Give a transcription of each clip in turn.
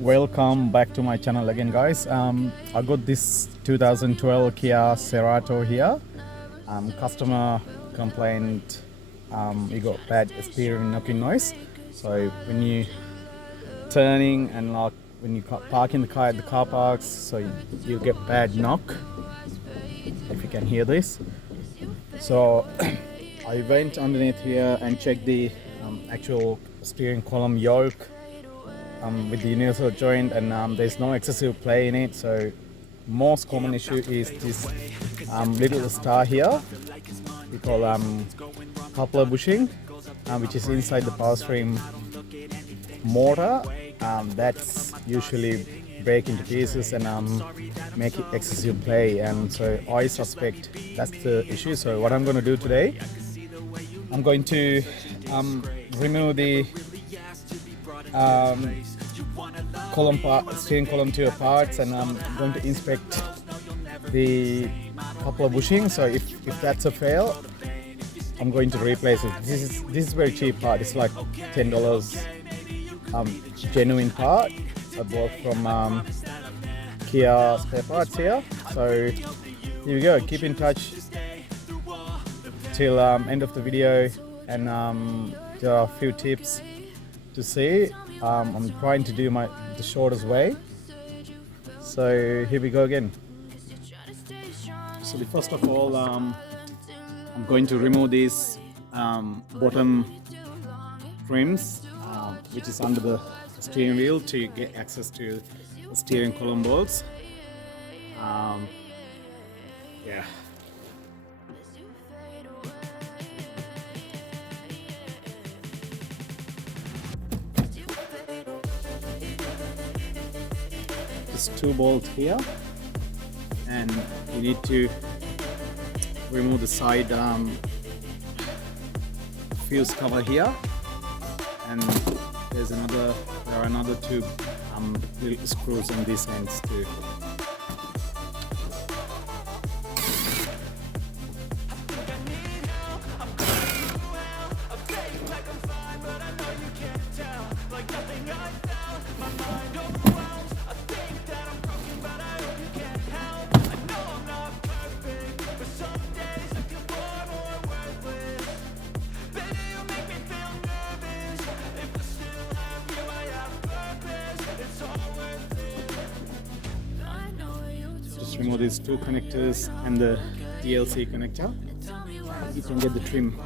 Welcome back to my channel again, guys. I got this 2012 Kia Cerato here. Customer complained you got bad steering knocking noise. So when you turning and like when you park in the car at the car parks, so you get bad knock. If you can hear this. So I went underneath here and checked the actual steering column yoke with the universal joint, and there's no excessive play in it. So most common issue is this little star here we call coupler bushing, which is inside the power stream motor. That's usually break into pieces and make it excessive play, and so I suspect that's the issue. So what I'm going to do today, I'm going to remove the steering column to parts, and I'm going to inspect the coupler bushing. So if that's a fail, I'm going to replace it. This is very cheap part. It's like $10 genuine part. I bought from Kia spare parts here. So here we go. Keep in touch till end of the video, and there are a few tips to see. I'm trying to do the shortest way. So here we go again. So first of all, I'm going to remove these bottom trims, which is under the steering wheel, to get access to the steering column bolts. Yeah. Two bolts here, and you need to remove the side fuse cover here, and there are another two little screws on these ends too. Remove these two connectors and the DLC connector. You can get the trim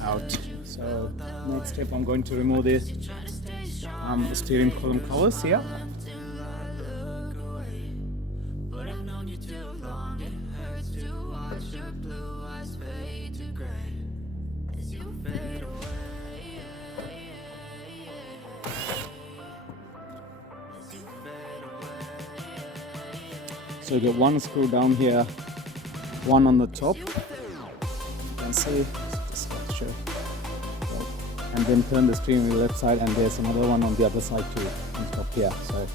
out. So next step, I'm going to remove the steering column covers here. So you get one screw down here, one on the top. You can see, just have to show. And then turn the steering wheel left side, and there's another one on the other side too, on top here. So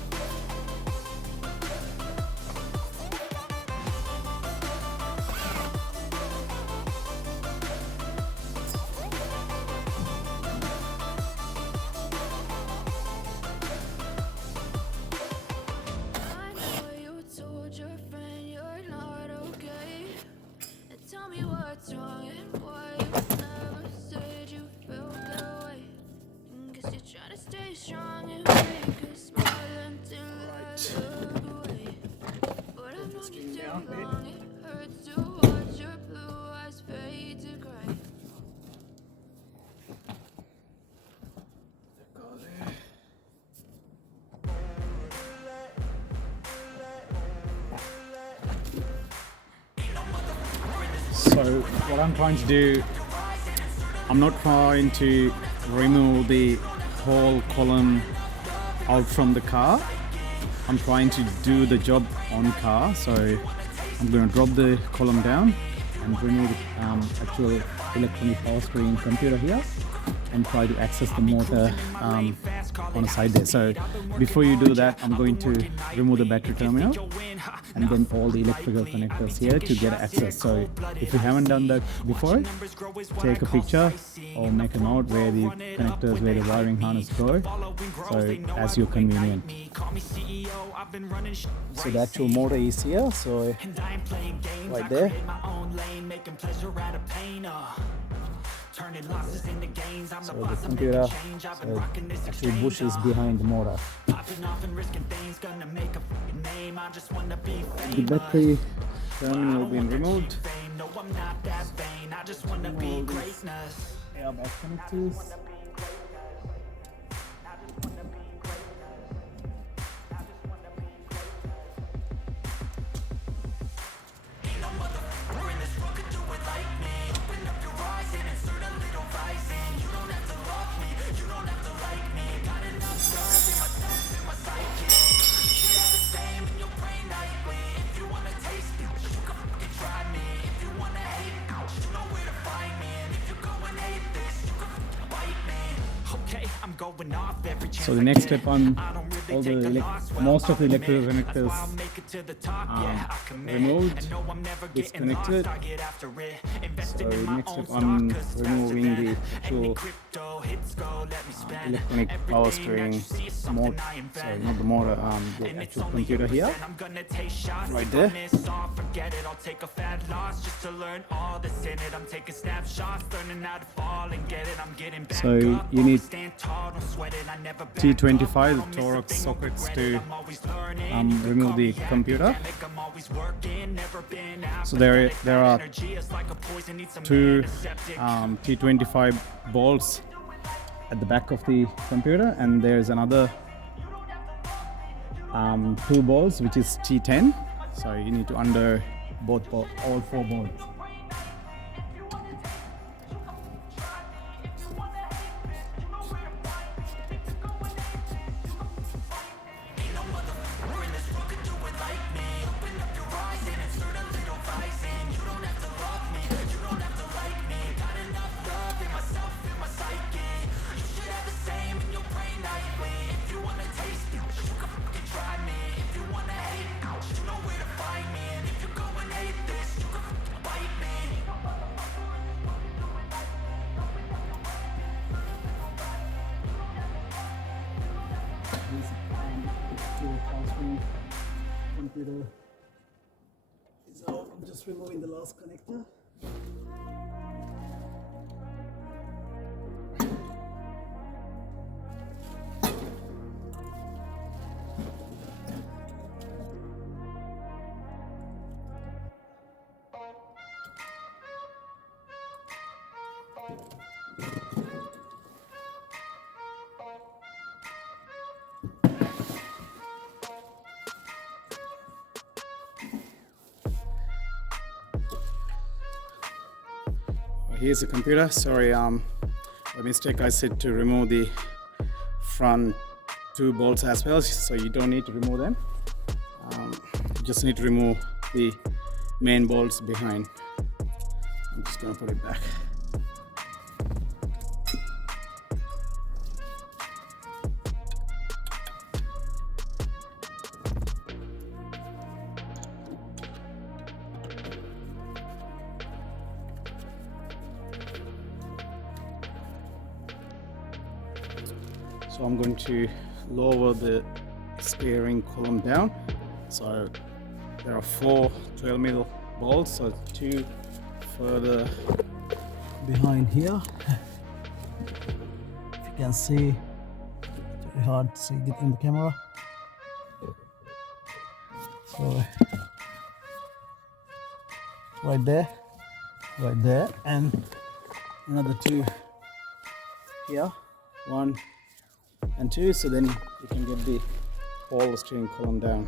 So what I'm trying to do, I'm not trying to remove the whole column out from the car. I'm trying to do the job on car. So I'm going to drop the column down and remove the actual electronic power steering computer here. and try to access the motor on the side there. So before you do that, I'm going to remove the battery terminal and then all the electrical connectors here to get access. So if you haven't done that before, take a picture or make a note where the connectors, where the wiring harness go, so as you're convenient. So the actual motor is here, so right there. So the computer, so actually bush is behind the motor. The battery terminal being removed. Airbag connectors. So the next step on all the most of the electrical connectors removed, disconnected. So next step on removing the actual electronic power steering motor, sorry, not the motor, the actual computer here, right there. So you need T25 Torx sockets to remove the computer. So there are two T25 bolts at the back of the computer, and there's another two bolts which is T10. So you need to undo all four bolts. Computer is out. I'm just removing the last connector. Here's the computer. Sorry, by mistake I said to remove the front two bolts as well, so you don't need to remove them. You just need to remove the main bolts behind. I'm just gonna put it back. So I'm going to lower the steering column down. So there are four 12mm bolts, so two further behind here. If you can see, it's very hard to see it in the camera. So right there, and another two here, 1 and 2, so then you can get the whole steering column down.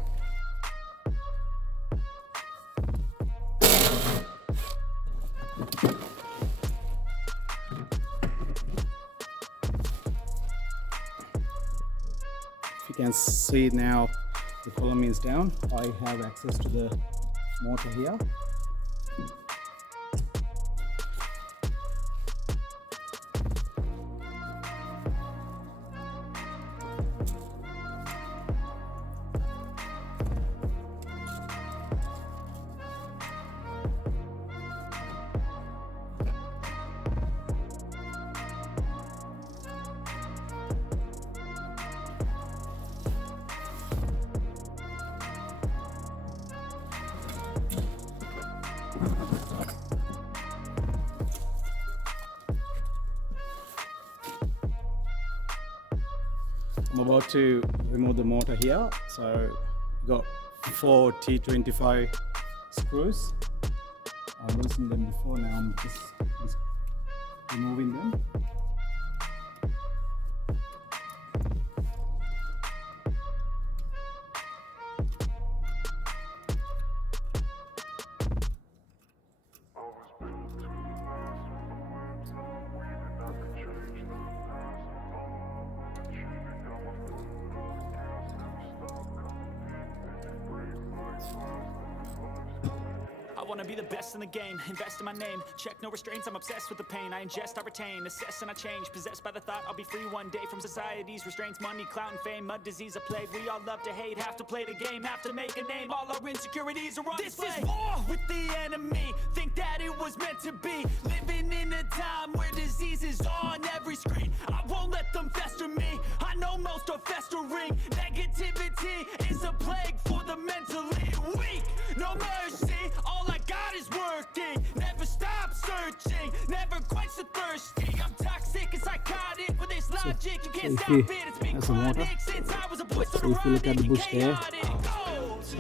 If you can see now, the column is down. I have access to the motor here. I'm about to remove the motor here. So you got 4 T25 screws. I loosened them before, now I'm just removing them. I wanna be the best in the game, invest in my name, check no restraints, I'm obsessed with the pain, I ingest, I retain, assess and I change, possessed by the thought I'll be free one day from society's restraints, money, clout and fame, mud, disease, a plague, we all love to hate, have to play the game, have to make a name, all our insecurities are on display. This is war with the enemy, think that it was meant to be, living in a time where disease is on every screen, I won't let them fester me, I know most are festering, negativity is a plague for the mentally weak, no mercy, all I got is working, never stop searching, never quench the thirsty, I'm toxic and psychotic, with this logic, you can't stop it, it's been chronic since I was a boy, so if you look at the bush there, so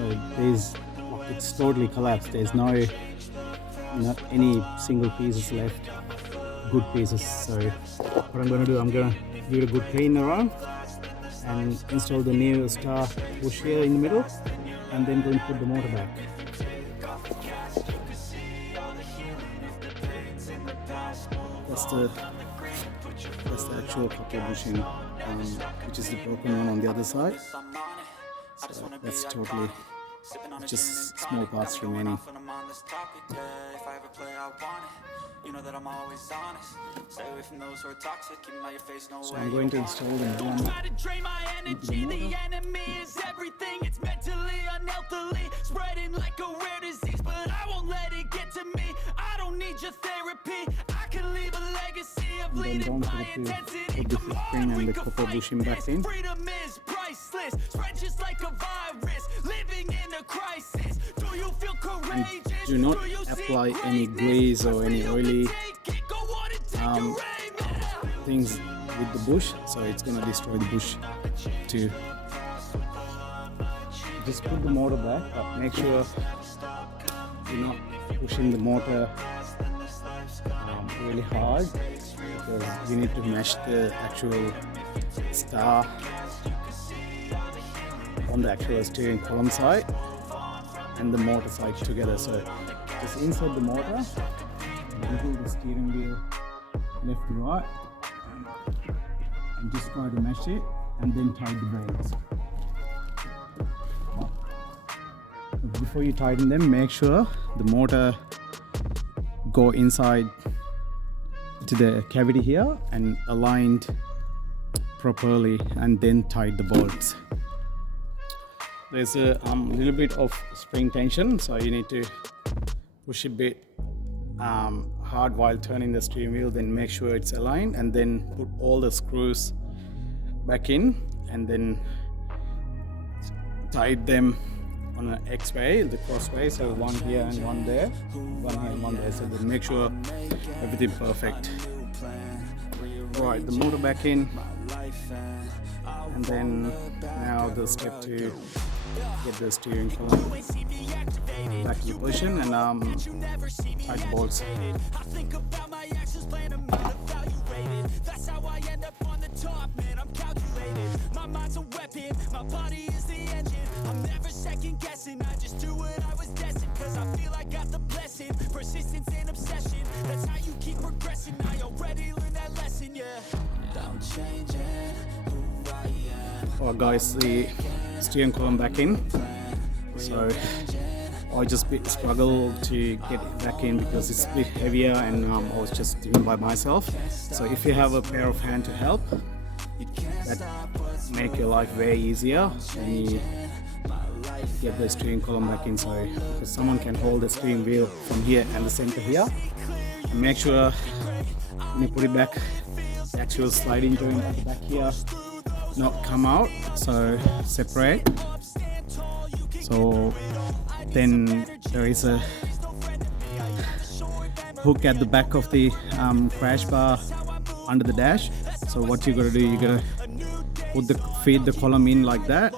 it's totally collapsed, there's not any single pieces left, good pieces. So what I'm going to do, I'm going to give it a good clean around and install the new star bush here in the middle, and then going to put the motor back. That's the actual copper bushing, which is the broken one on the other side. So that's totally just small parts remaining. So I'm going to install the new one. The enemy is everything, it's mentally, unhealthily, spreading like a rare disease, but I won't let it get to me. I don't need your therapy, I can leave a legacy of leading by intensity. Come on, we can fight this. Freedom is priceless, spread just like a virus, living in a crisis. Do you feel courageous? Do not apply any glaze or any oily things with the bush, so it's going to destroy the bush too. Just put the motor back, but make sure you're not pushing the motor really hard, because you need to mesh the actual star on the actual steering column side and the motor side together. So just insert the motor, wiggle the steering wheel left to right, and just try to mesh it and then tighten the bolts. Before you tighten them, make sure the motor go inside to the cavity here and aligned properly, and then tighten the bolts. There's a little bit of spring tension, so you need to push a bit hard while turning the steering wheel, then make sure it's aligned, and then put all the screws back in, and then tighten them on an X-way, the crossway, so one here and one there, one here and one there, so then make sure everything perfect. Right, the motor back in, and then now the step to get the steering column back in position and tight the bolts. That's how I end up on the top, man. I'm calculated. My mind's a weapon, my body is the engine. I'm never second guessing, I just do what I was destined. Cause I feel I got the blessing, persistence and obsession. That's how you keep progressing. I already learned that lesson, yeah. I'm changing who I am. Oh guys, the steering column back in. So I just struggled to get it back in because it's a bit heavier, and I was just doing by myself. So if you have a pair of hands to help, that make your life way easier when you get the steering column back in. So because someone can hold the steering wheel from here and the center here, and make sure when you put it back, the actual sliding joint at the back here not come out, so separate. So then there is a hook at the back of the crash bar under the dash. So what you gotta do, you gotta feed the column in like that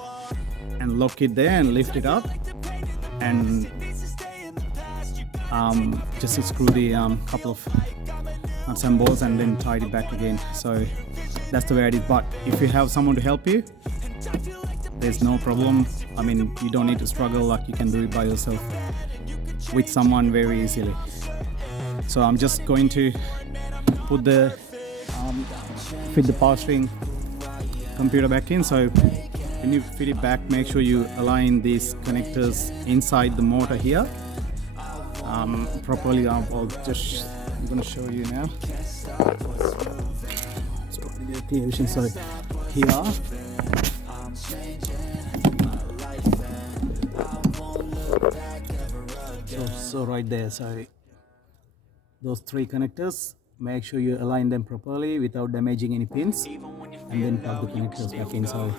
and lock it there and lift it up, and just screw the couple of nuts and bolts and then tied it back again. So that's the way it is. But if you have someone to help you, there's no problem. I mean, you don't need to struggle, like you can do it by yourself with someone very easily. So I'm just going to put the fit the power steering computer back in. So when you fit it back, make sure you align these connectors inside the motor here properly. I'm going to show you now. So here, so right there, so those three connectors, make sure you align them properly without damaging any pins, and then plug the connectors back in. So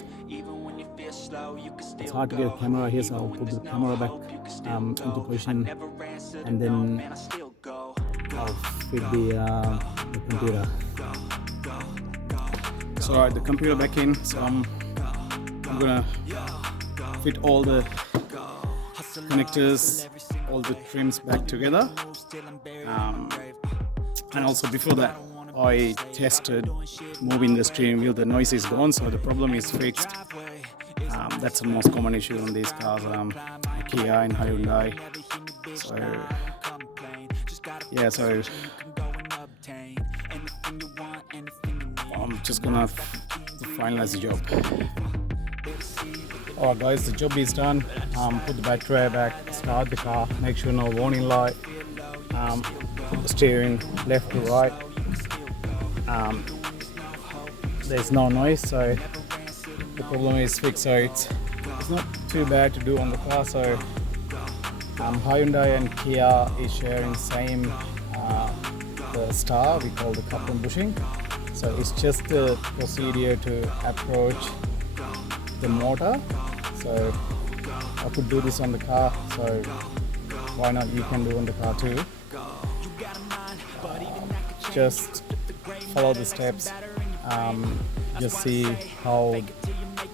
it's hard to get a camera here, so I'll put the camera back into position, and then I'll fit the computer. So alright, the computer back in. So I'm gonna fit all the connectors, all the trims back together. And also before that, I tested moving the steering wheel. The noise is gone, so the problem is fixed. That's the most common issue on these cars, Kia and Hyundai. So yeah, so I'm just gonna finalize the job. Alright guys, the job is done. Put the battery back, start the car, make sure no warning light, steering left to right, there's no noise, so the problem is fixed. So it's not too bad to do on the car. So Hyundai and Kia is sharing same the star we call the coupling bushing. So it's just the procedure to approach the motor. So I could do this on the car, so why not you can do on the car too. Just follow the steps, just see how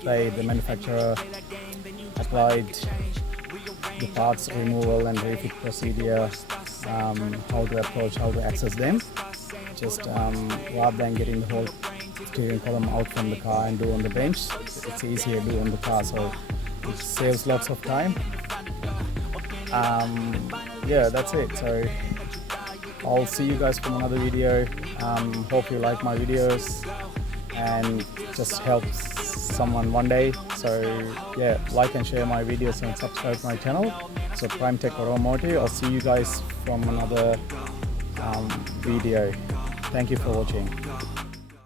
the manufacturer applied the parts removal and refit procedure, how to approach, how to access them. Just rather than getting the whole steering column out from the car and do on the bench, it's easier to do on the car, so it saves lots of time. Yeah, that's it. So I'll see you guys from another video. Hope you like my videos and just help someone one day. So yeah, like and share my videos and subscribe to my channel. So Prime Tech Automotive. I'll see you guys from another video. Thank you for watching.